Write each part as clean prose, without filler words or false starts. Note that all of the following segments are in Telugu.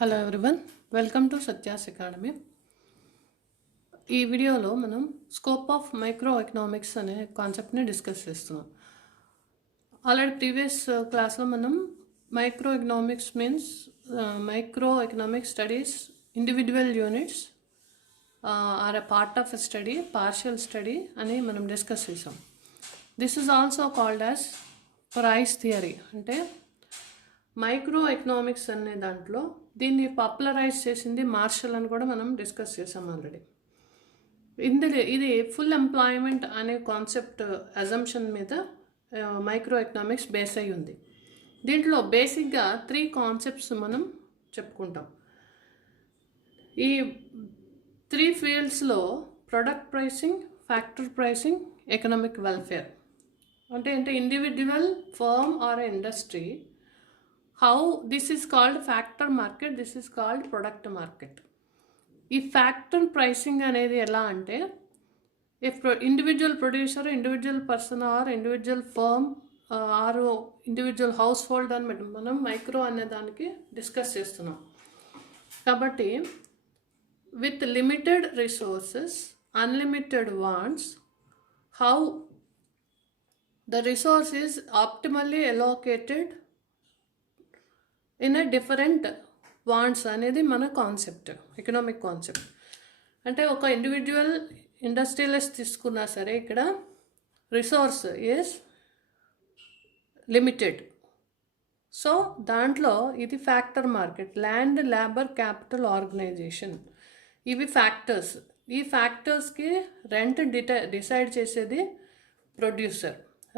Hello everyone, welcome to Satya's academy. ఈ వీడియోలో మనం స్కోప్ ఆఫ్ మైక్రో ఎకనామిక్స్ అనే కాన్సెప్ట్ని డిస్కస్ చేస్తున్నాం. ఆల్రెడీ ప్రీవియస్ క్లాస్లో మనం micro economics means micro economic studies individual units are a part of a study, partial study అని మనం డిస్కస్ చేసాం. This is also called as price theory. అంటే మైక్రో ఎకనామిక్స్ అనే దాంట్లో దీన్ని పాపులరైజ్ చేసింది మార్షల్ అని కూడా మనం డిస్కస్ చేసాం ఆల్రెడీ. ఇది ఫుల్ ఎంప్లాయ్మెంట్ అనే కాన్సెప్ట్ అజంప్షన్ మీద మైక్రో ఎకనామిక్స్ బేస్ అయి ఉంది. దీంట్లో బేసిక్గా 3 కాన్సెప్ట్స్ మనం చెప్పుకుంటాం. ఈ 3 ఫీల్డ్స్లో product pricing, factor pricing, economic welfare. అంటే individual firm or industry, how this is called factor market, this is called product market. ఈ ఫ్యాక్టర్ ప్రైసింగ్ అనేది ఎలా అంటే individual producer, individual person or individual firm or individual household అని మనం మైక్రో అనే దానికి డిస్కస్ చేస్తున్నాం. కాబట్టి with limited resources, unlimited wants, how the resource is optimally allocated in a different wants అనేది మన కాన్సెప్ట్, ఎకనామిక్ కాన్సెప్ట్. అంటే ఒక ఇండివిజువల్ ఇండస్ట్రియలిస్ట్ తీసుకున్నా సరే ఇక్కడ రిసోర్స్ ఈజ్ లిమిటెడ్. సో దాంట్లో ఇది factor market, land, labour, capital, organisation, ఇవి ఫ్యాక్టర్స్. ఈ ఫ్యాక్టర్స్కి రెంట్ డిసైడ్ చేసేది ప్రొడ్యూసర్,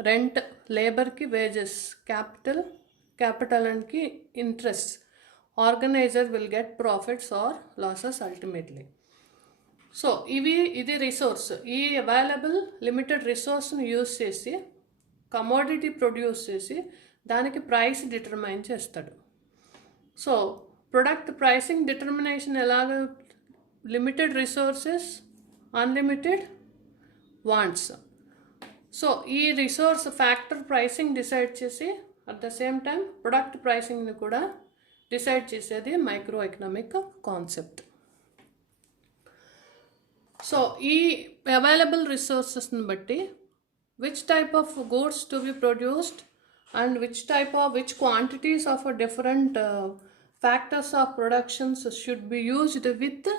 రెంట్, లేబర్కి wages, capital and interest, organizer will get profits or losses ultimately. So ఇది రిసోర్స్. ఈ అవైలబుల్ లిమిటెడ్ రిసోర్స్ని యూజ్ చేసి కమోడిటీ ప్రొడ్యూస్ చేసి దానికి ప్రైస్ డిటర్మైన్ చేస్తాడు. సో ప్రొడక్ట్ ప్రైసింగ్ డిటర్మినేషన్ ఎలాగ? Limited resources, unlimited wants. So ఈ రిసోర్స్ ఫ్యాక్టర్ ప్రైసింగ్ డిసైడ్ చేసి at the same time product ప్రైసింగ్ని కూడా డిసైడ్ చేసేది మైక్రో ఎకనామిక్ కాన్సెప్ట్. సో ఈ అవైలబుల్ రిసోర్సెస్ని బట్టి which type of goods to be produced and which quantities of different factors of productions should be used with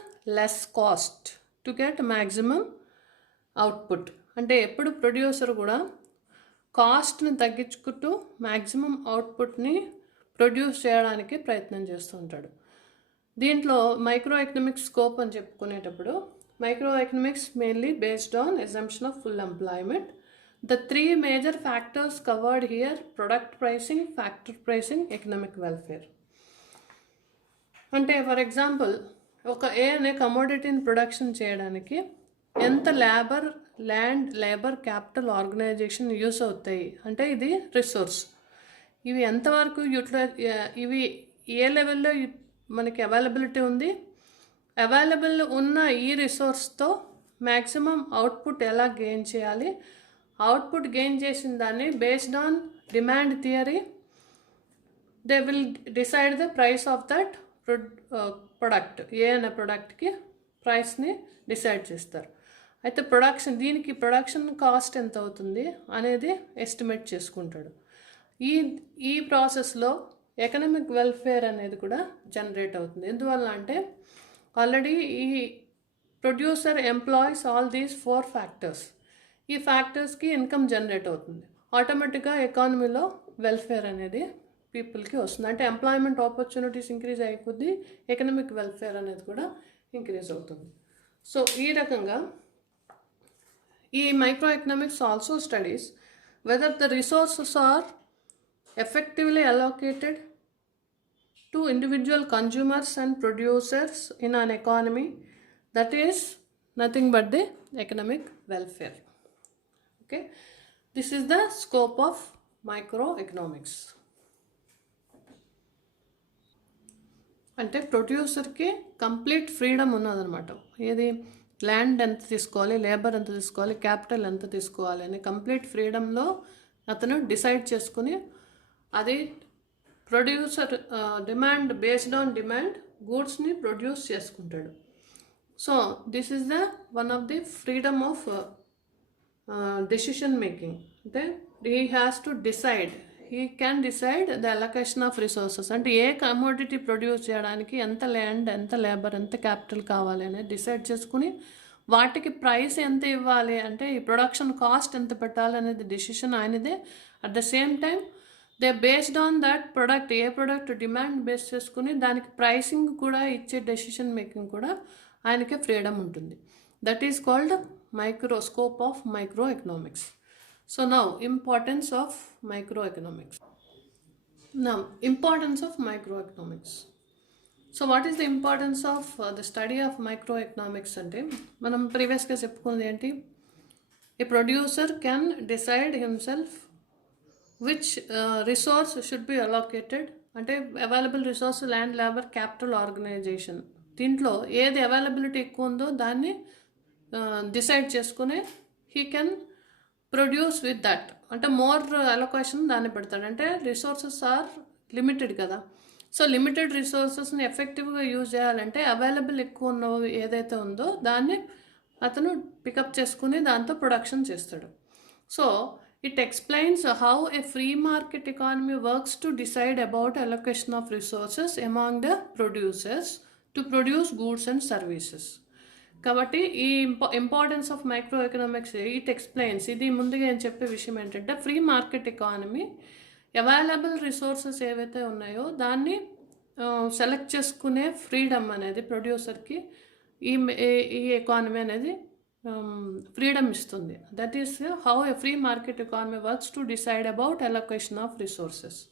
less cost to get maximum output. అంటే ఎప్పుడు ప్రొడ్యూసర్ కూడా కాస్ట్ని తగ్గించుకుంటూ మ్యాక్సిమం అవుట్పుట్ని ప్రొడ్యూస్ చేయడానికి ప్రయత్నం చేస్తూ ఉంటాడు. దీంట్లో మైక్రో ఎకనామిక్స్ స్కోప్ అని చెప్పుకునేటప్పుడు micro economics mainly based on assumption of full employment. The 3 major factors covered here: product pricing, factor pricing, economic welfare. అంటే ఫర్ ఎగ్జాంపుల్ ఒక ఏ అనే కమోడిటీని ప్రొడక్షన్ చేయడానికి ఎంత land, labour, capital, organisation use అవుతాయి అంటే ఇది రిసోర్స్. ఇవి ఎంతవరకు ఇవి ఏ లెవెల్లో మనకి అవైలబిలిటీ ఉంది, అవైలబుల్ ఉన్న ఈ రిసోర్స్తో మ్యాక్సిమం అవుట్పుట్ ఎలా గెయిన్ చేయాలి, అవుట్పుట్ గెయిన్ చేసిన దాన్ని based on demand theory they will decide the price of that product. A అనే ప్రొడక్ట్కి ప్రైస్ని డిసైడ్ చేస్తారు. అయితే దీనికి ప్రొడక్షన్ కాస్ట్ ఎంత అవుతుంది అనేది ఎస్టిమేట్ చేసుకుంటాడు. ఈ ప్రాసెస్లో ఎకనామిక్ వెల్ఫేర్ అనేది కూడా జనరేట్ అవుతుంది. ఎందువల్ల అంటే ఆల్రెడీ ఈ producer employees all these 4 factors. ఈ ఫ్యాక్టర్స్కి ఇన్కమ్ జనరేట్ అవుతుంది. ఆటోమేటిక్గా ఎకానమీలో వెల్ఫేర్ అనేది పీపుల్కి వస్తుంది. అంటే ఎంప్లాయ్మెంట్ ఆపర్చునిటీస్ ఇంక్రీజ్ అయిపోద్ది, ఎకనామిక్ వెల్ఫేర్ అనేది కూడా ఇంక్రీజ్ అవుతుంది. సో ఈ రకంగా ఈ micro economics also studies whether the resources are effectively allocated to individual consumers and producers in an economy. That is nothing but the economic welfare. Okay, this is the scope of micro economics. అంటే ప్రొడ్యూసర్కి కంప్లీట్ ఫ్రీడమ్ ఉన్నదనమాట. ఏది ల్యాండ్ ఎంత తీసుకోవాలి, లేబర్ ఎంత తీసుకోవాలి, క్యాపిటల్ ఎంత తీసుకోవాలి అని కంప్లీట్ ఫ్రీడమ్లో అతను డిసైడ్ చేసుకుని అది producer demand based on demand గూడ్స్ని ప్రొడ్యూస్ చేసుకుంటాడు. So this is the one of the freedom of decision making. అంటే he has to decide, he can decide the allocation of resources. అంటే ఏ కమోడిటీ ప్రొడ్యూస్ చేయడానికి ఎంత ల్యాండ్, ఎంత లేబర్, ఎంత క్యాపిటల్ కావాలి అనేది డిసైడ్ చేసుకుని వాటికి ప్రైస్ ఎంత ఇవ్వాలి, అంటే ఈ ప్రొడక్షన్ కాస్ట్ ఎంత పెట్టాలి అనేది డెసిషన్ ఆయనదే. At the same time they based on that product, A product demand base చేసుకుని దానికి ప్రైసింగ్ కూడా ఇచ్చే డెసిషన్ మేకింగ్ కూడా ఆయనకే ఫ్రీడమ్ ఉంటుంది. That is called scope of micro economics. So now importance of microeconomics. Now importance of microeconomics. So what is the importance of the study of microeconomics అంటే మనం ప్రీవియస్గా చెప్పుకున్నది ఏంటి, a producer can decide himself which resource should be allocated. అంటే available resource, land, labour, capital, organisation, దీంట్లో ఏది అవైలబిలిటీ ఎక్కువ ఉందో దాన్ని డిసైడ్ చేసుకుని he can produce with that. అంటే మోర్ అలొకేషన్ దాన్ని పెడతాడు. అంటే రిసోర్సెస్ ఆర్ లిమిటెడ్ కదా. సో లిమిటెడ్ రిసోర్సెస్ని ఎఫెక్టివ్గా యూజ్ చేయాలంటే అవైలబుల్ ఎక్కువ ఉన్న ఏదైతే ఉందో దాన్ని అతను పికప్ చేసుకుని దాంతో ప్రొడక్షన్ చేస్తాడు. So it explains how A free market economy works to decide about allocation of resources among the producers to produce goods and services. కాబట్టి ఈ importance of micro economics it explains. ఇది ముందుగా నేను చెప్పే విషయం ఏంటంటే free market economy available resources ఏవైతే ఉన్నాయో దాన్ని సెలెక్ట్ చేసుకునే ఫ్రీడమ్ అనేది ప్రొడ్యూసర్కి ఈ ఎకానమీ అనేది ఫ్రీడమ్ ఇస్తుంది. That is how a free market economy works to decide about allocation of resources.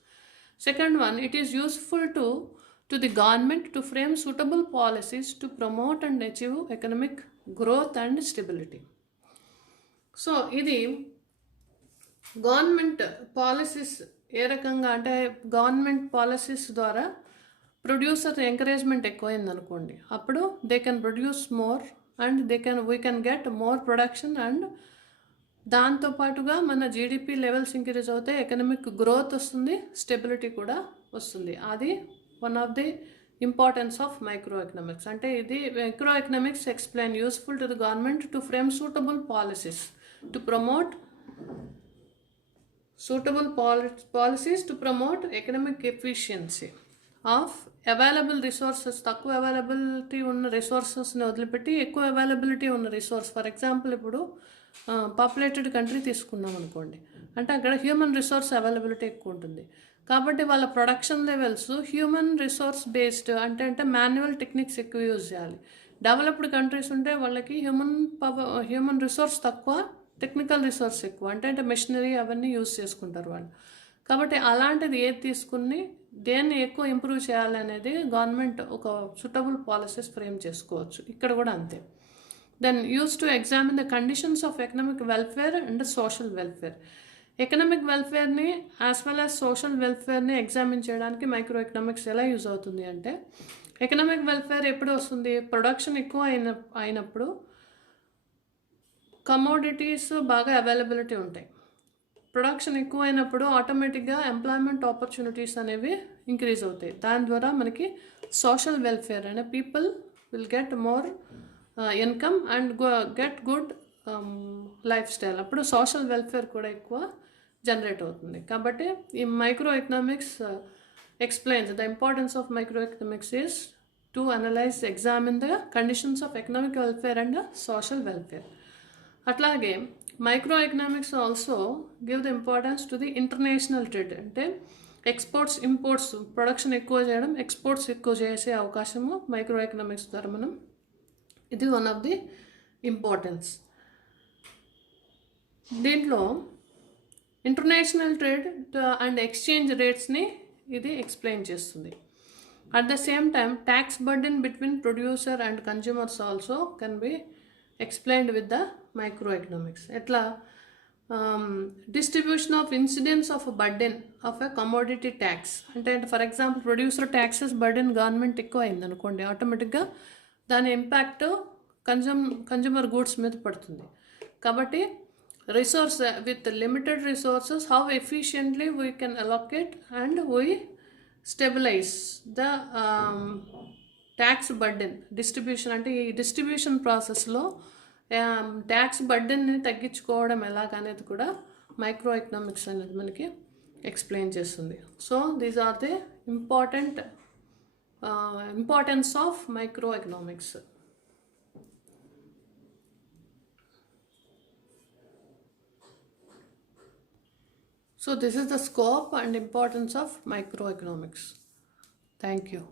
Second one, it is useful to the government to frame suitable policies to promote and achieve economic growth and stability. So ఇది గవర్నమెంట్ పాలసీస్ ఏ రకంగా అంటే గవర్నమెంట్ పాలసీస్ ద్వారా ప్రొడ్యూసర్ ఎంకరేజ్మెంట్ ఎక్కువైంది అనుకోండి, అప్పుడు they can produce more and we can get more production and దాంతోపాటుగా మన జీడిపి లెవెల్స్ ఇంక్రీజ్ అవుతాయి, ఎకనామిక్ గ్రోత్ వస్తుంది, స్టెబిలిటీ కూడా వస్తుంది. అది one of the importance of micro economics. అంటే ఇది micro economics explain useful to the government to frame suitable policies to promote economic efficiency of available resources. తక్కువ అవైలబిలిటీ ఉన్న రిసోర్సెస్ని వదిలిపెట్టి ఎక్కువ అవైలబిలిటీ ఉన్న రిసోర్స్. ఫర్ ఎగ్జాంపుల్ ఇప్పుడు పాపులేటెడ్ కంట్రీ తీసుకున్నాం అనుకోండి, అంటే అక్కడ హ్యూమన్ రిసోర్స్ అవైలబిలిటీ ఎక్కువ ఉంటుంది. కాబట్టి వాళ్ళ production levels human resource based, అంటే మాన్యువల్ టెక్నిక్స్ ఎక్కువ యూజ్ చేయాలి. డెవలప్డ్ కంట్రీస్ ఉంటే వాళ్ళకి హ్యూమన్ రిసోర్స్ తక్కువ, టెక్నికల్ రిసోర్స్ ఎక్కువ, అంటే మెషినరీ అవన్నీ యూజ్ చేసుకుంటారు వాళ్ళు. కాబట్టి అలాంటిది ఏది తీసుకుని దేన్ని ఎక్కువ ఇంప్రూవ్ చేయాలనేది గవర్నమెంట్ ఒక సూటబుల్ పాలసీస్ ఫ్రేమ్ చేసుకోవచ్చు. ఇక్కడ కూడా అంతే. Then use to examine the conditions of economic welfare and social welfare. Economic వెల్ఫేర్ని యాజ్ వెల్ యాజ్ సోషల్ వెల్ఫేర్ని ఎగ్జామిన్ చేయడానికి మైక్రో ఎకనామిక్స్ ఎలా యూజ్ అవుతుంది అంటే, ఎకనామిక్ వెల్ఫేర్ ఎప్పుడు వస్తుంది, ప్రొడక్షన్ ఎక్కువ అయినప్పుడు కమోడిటీస్ బాగా అవైలబిలిటీ ఉంటాయి. ప్రొడక్షన్ ఎక్కువ అయినప్పుడు ఆటోమేటిక్గా ఎంప్లాయ్మెంట్ ఆపర్చునిటీస్ అనేవి ఇంక్రీజ్ అవుతాయి. దాని ద్వారా మనకి సోషల్ వెల్ఫేర్ అనే people will get more income and get good life style. అప్పుడు సోషల్ వెల్ఫేర్ కూడా ఎక్కువ జనరేట్ అవుతుంది. కాబట్టి ఈ micro economics explains the importance of micro economics is to analyse, examine the conditions of economic welfare and social welfare. అట్లాగే micro economics also give the importance to the international trade. అంటే ఎక్స్పోర్ట్స్ ఇంపోర్ట్స్, ప్రొడక్షన్ ఎక్కువ చేయడం, ఎక్స్పోర్ట్స్ ఎక్కువ చేసే అవకాశము మైక్రో ఎకనామిక్స్ ద్వారా మనం, ఇది వన్ ఆఫ్ ది ఇంపార్టెన్స్. దీంట్లో ఇంటర్నేషనల్ ట్రేడ్ అండ్ ఎక్స్చేంజ్ రేట్స్ని ఇది ఎక్స్ప్లెయిన్ చేస్తుంది. At the same time tax burden between producer and consumers also can be explained with the micro economics. ఎట్లా distribution of incidence of burden of a commodity tax. అంటే for example producer taxes burden government ఎక్కువ అయింది అనుకోండి, ఆటోమేటిక్గా దాని ఇంపాక్ట్ కన్జ్యూమర్ గూడ్స్ మీద పడుతుంది. కాబట్టి resource with limited resources, how efficiently we can allocate and we stabilize the tax burden distribution, అంటే ఈ డిస్ట్రిబ్యూషన్ ప్రాసెస్లో ట్యాక్స్ బర్డెన్ని తగ్గించుకోవడం ఎలాగనేది కూడా మైక్రో ఎకనామిక్స్ అనేది మనకి ఎక్స్ప్లెయిన్ చేస్తుంది. So these are the importance of micro economics. So this is the scope and importance of microeconomics. Thank you.